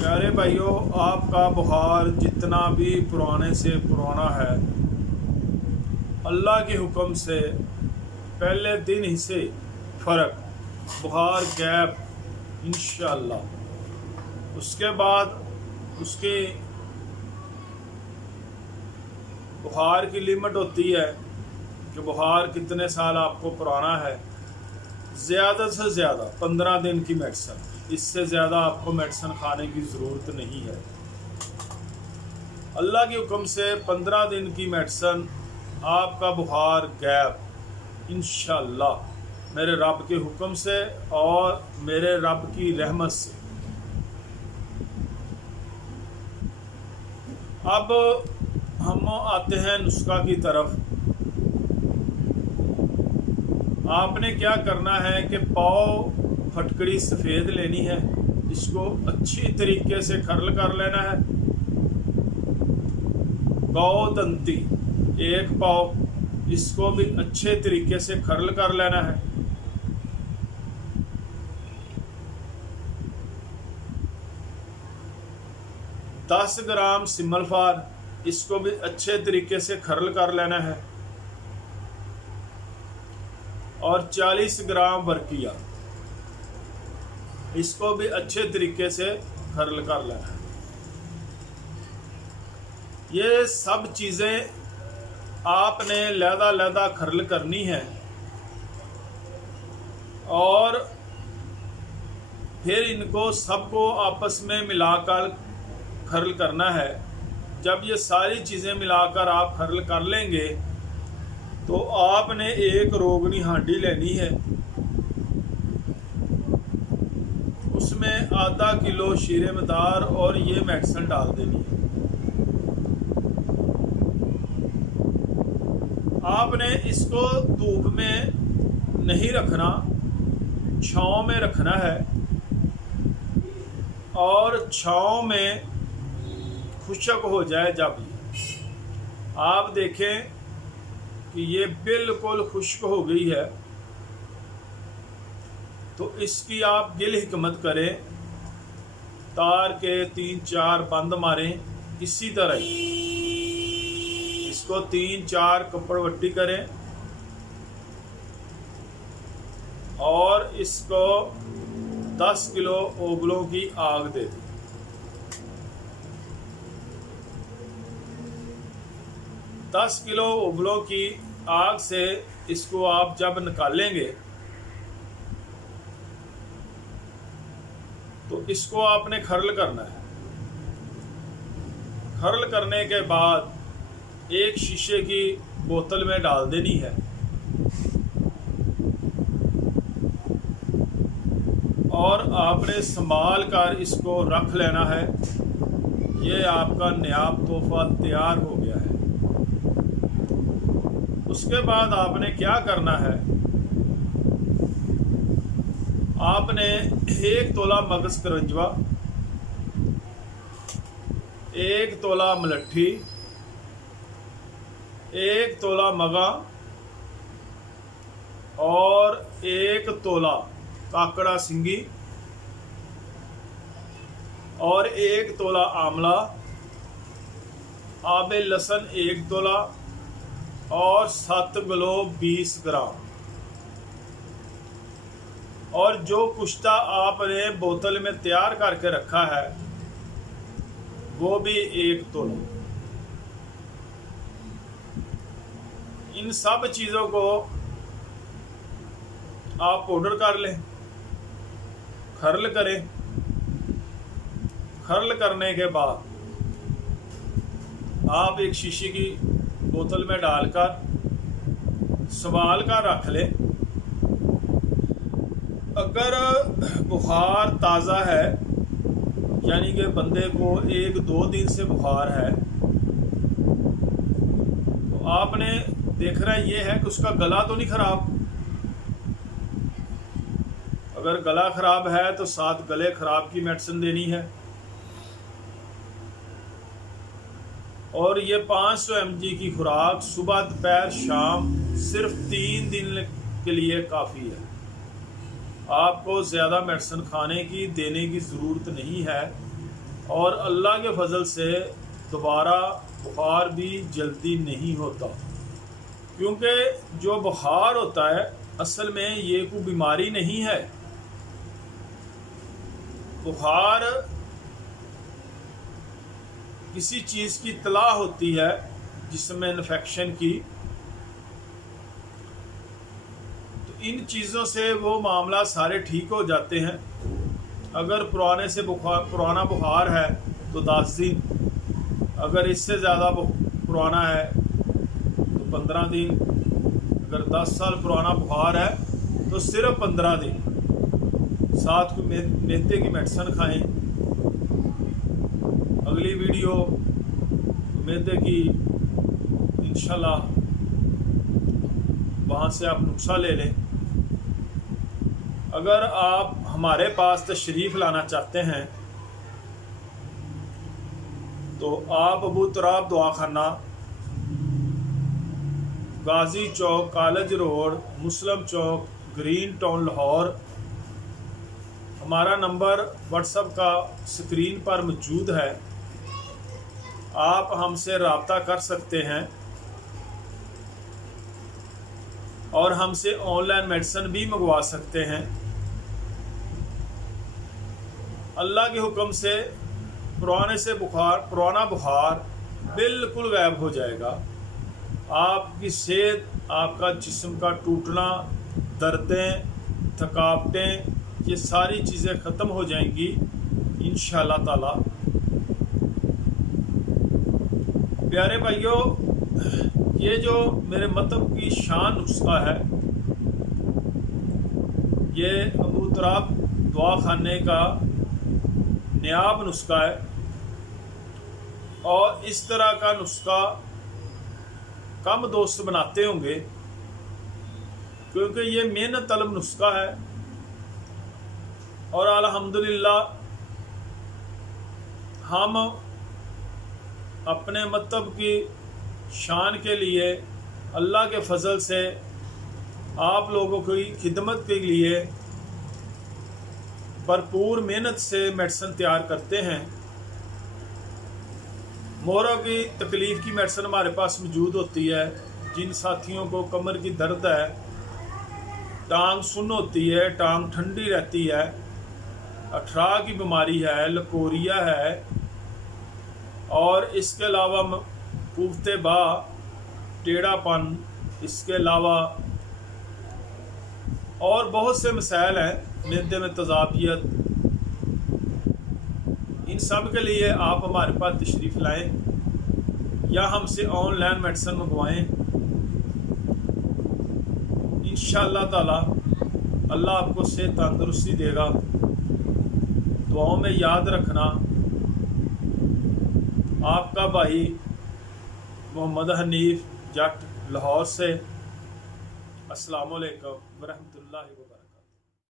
प्यारे भाइयों, आपका बुखार जितना भी पुराने से पुराना है, अल्लाह के हुक्म से पहले दिन ही से फ़र्क, बुखार गैप इंशाअल्लाह। उसके बाद उसकी बुखार की लिमिट होती है कि बुखार कितने साल आपको पुराना है। ज़्यादा से ज़्यादा 15 दिन की मेडिसिन, इससे ज़्यादा आपको मेडिसिन खाने की ज़रूरत नहीं है। अल्लाह के हुक्म से 15 दिन की मेडिसिन, आपका बुखार गैप इंशाअल्लाह मेरे रब के हुक्म से और मेरे रब की रहमत से। अब हम आते हैं नुस्खा की तरफ। आपने क्या करना है कि पाव फटकड़ी सफ़ेद लेनी है, इसको अच्छी तरीके से खरल कर लेना है। गौदंती 1 पाव, इसको भी अच्छे तरीके से खरल कर लेना है। दस ग्राम सिमलफार, इसको भी अच्छे तरीके से खरल कर लेना है। और 40 ग्राम बरकिया, इसको भी अच्छे तरीके से खरल कर लेना है। ये सब चीज़ें आपने लहदा खरल करनी है और फिर इनको सबको आपस में मिलाकर खरल करना है। जब ये सारी चीज़ें मिलाकर आप खरल कर लेंगे तो आपने एक रोगनी हांडी लेनी है, उसमें आधा किलो शीरे मदार और ये मेडिसिन डाल देनी है। आपने इसको धूप में नहीं रखना, छांव में रखना है और छांव में खुशक हो जाए। जब आप देखें कि ये बिल्कुल खुश्क हो गई है तो इसकी आप गिल हिकमत करें, तार के 3-4 बंद मारें। इसी तरह ही इसको 3-4 कपड़वट्टी करें और इसको 10 किलो ओबलों की आग दे दें। 10 किलो उबलों की आग से इसको आप जब निकालेंगे तो इसको आपने खरल करना है। खरल करने के बाद एक शीशे की बोतल में डाल देनी है और आपने संभाल कर इसको रख लेना है। ये आपका नायाब तोहफा तैयार हो गया है। उसके बाद आपने क्या करना है, आपने 1 तोला मगज करंजवा, 1 तोला मलट्ठी, 1 तोला मगा और 1 तोला काकड़ा सिंगी और 1 तोला आंवला, आबे लहसुन 1 तोला और 7 किलो 20 ग्राम। और जो कुश्ता आपने बोतल में तैयार करके रखा है वो भी 1 तोला। इन सब चीज़ों को आप पाउडर कर लें, खरल करें। खरल करने के बाद आप एक शीशे की बोतल में डालकर संभाल कर रख लें। अगर बुखार ताज़ा है, यानी कि बंदे को 1-2 दिन से बुखार है, तो आपने देखना ये है कि उसका गला तो नहीं ख़राब। अगर गला ख़राब है तो 7 गले ख़राब की मेडिसिन देनी है। और ये 500 mg की खुराक सुबह दोपहर शाम सिर्फ 3 दिन के लिए काफ़ी है। आपको ज़्यादा मेडिसिन खाने की देने की ज़रूरत नहीं है। और अल्लाह के फजल से दोबारा बुखार भी जल्दी नहीं होता, क्योंकि जो बुखार होता है असल में ये कोई बीमारी नहीं है। बुखार किसी चीज़ की इत्तला होती है जिसमें इन्फेक्शन की, तो इन चीज़ों से वो मामला सारे ठीक हो जाते हैं। अगर पुराना बुखार है तो 10 दिन, अगर इससे ज़्यादा पुराना है तो 15 दिन, अगर 10 साल पुराना बुखार है तो सिर्फ 15 दिन। साथ को मेदे की मेडिसिन खाएं। अगली वीडियो मेदे की इंशाल्लाह वहाँ से आप नुस्खा ले लें। अगर आप हमारे पास तशरीफ़ लाना चाहते हैं तो आप अबू तुराब दवाखाना, गाजी चौक, कॉलेज रोड, मुस्लिम चौक, ग्रीन टाउन, लाहौर। हमारा नंबर व्हाट्सएप का स्क्रीन पर मौजूद है, आप हमसे रब्ता कर सकते हैं और हमसे ऑनलाइन मेडिसिन भी मंगवा सकते हैं। अल्लाह के हुक्म से पुराना बुखार बिल्कुल गायब हो जाएगा। आपकी सेहत, आपका जिस्म का टूटना, दर्दें, थकावटें, ये सारी चीज़ें ख़त्म हो जाएंगी इंशाअल्लाह ताला। प्यारे भाइयों, ये जो मेरे मतलब की शान नुस्खा है, ये अबू तुराब दवाखाने का नायाब नुस्खा है और इस तरह का नुस्खा कम दोस्त बनाते होंगे, क्योंकि ये मेहनत तलब नुस्खा है। और अल्हम्दुलिल्लाह हम अपने मतलब की शान के लिए अल्लाह के फजल से आप लोगों की खिदमत के लिए भरपूर मेहनत से मेडिसिन तैयार करते हैं। मोहरों की तकलीफ़ की मेडिसिन हमारे पास मौजूद होती है। जिन साथियों को कमर की दर्द है, टांग सुन्न होती है, टांग ठंडी रहती है, अठराह की बीमारी है, लकोरिया है, और इसके अलावा कुफ्ते बा, टेढ़ापन, इसके अलावा और बहुत से मसाइल हैं, मैदे में तज़ाबियत, इन सब के लिए आप हमारे पास तशरीफ़ लाएं या हमसे ऑनलाइन मेडिसिन मंगवाएं। इंशाअल्लाह ताला अल्लाह आपको सेहत तंदुरुस्ती देगा। दुआओं में याद रखना। आपका भाई मोहम्मद हनीफ जट, लाहौर से। अस्सलामु अलैकुम वरहमतुल्लाहि वबरकातुहू।